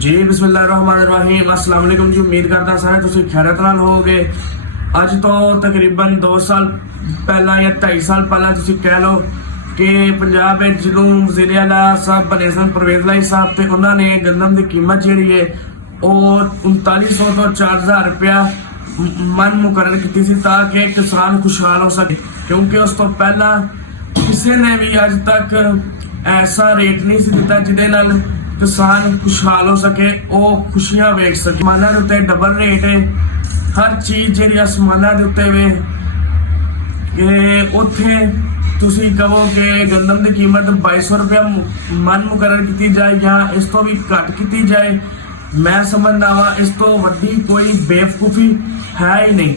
जी बिस्मिल्लाहिर्रहमानिर्रहीम अस्सलाम वालेकुम जी। उम्मीद करता सारे तुसी खैरत नाल होगे। अज तो तकरीबन 2 साल पहला या 2.5 साल पहला तुसी कह लो कि पंजाब में जो वज़ीर आला साहब बने सन परवेज़ लाई साहब, तो उन्होंने गंदम की कीमत जी है और 3900 तो 4000 रुपया मन मुकर्रर की सी ताकि किसान खुशहाल हो सके, क्योंकि उस तो पहला किसी ने भी अज तक ऐसा रेट नहीं सी दिता जिदे नाल किसान खुशहाल हो सके, वो खुशियां वेख सके। आसमाना के उत्ते डबल रेट है, हर चीज जी आसमाना के उत्ते वे उत्थे तुसी कहो कि गंदम की कीमत 2200 रुपया मन मुकर्रर की जाए या इस तो भी घट की जाए, मैं समझदा वा इस तो वड्डी कोई बेवकूफ़ी है ही नहीं।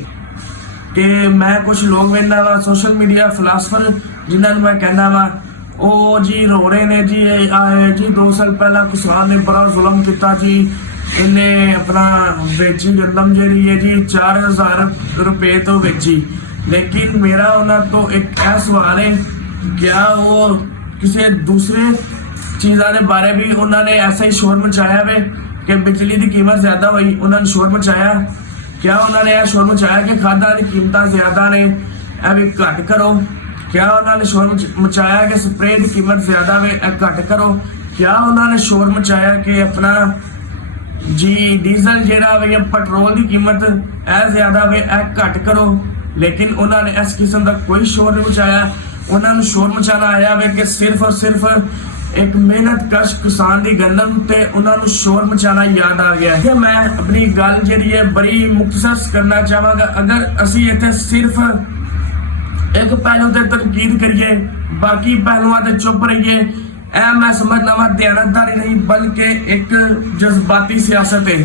कि मैं कुछ लोग वेंदा वा सोशल मीडिया फिलासफर जिन्होंने मैं कहना वा ओ जी रो रहे ने जी आए जी 2 साल पहला किसान ने बड़ा जुल्म किया जी, इन्हें अपना बेची गंदम जी है जी 4000 रुपये तो बेची। लेकिन मेरा उन्होंने तो एक ऐसा सवाल है, क्या वो किसी दूसरे चीज़ों के बारे भी उन्होंने ऐसा ही शोर मचाया वे कि बिजली की कीमत ज्यादा हुई, उन्होंने शोर मचाया? क्या उन्होंने यह शोर मचाया कि खादा की कीमत ज्यादा ने भी घट करो? क्या उन्होंने शोर मचाया कि स्प्रे की कीमत ज्यादा वे घट करो? क्या उन्होंने शोर मचाया कि अपना जी डीजल जेड़ा वे पेट्रोल की कीमत ज्यादा वे घट करो? लेकिन उन्होंने इस किस्म का कोई शोर नहीं मचाया। उन्होंने शोर मचाना आया वे कि सिर्फ और सिर्फ एक मेहनत कश किसान की गंदम ते उन्होंने शोर मचाना याद आ गया है। मैं अपनी गल जी है बड़ी मुख्तसर करना चाहवागा। अगर असी इतने सिर्फ एक पहलू से तनकीद करिए, बाकी पहलुओं से चुप रहिए, मैं समझना वा दयानतदारी नहीं बल्कि एक जज्बाती सियासत है।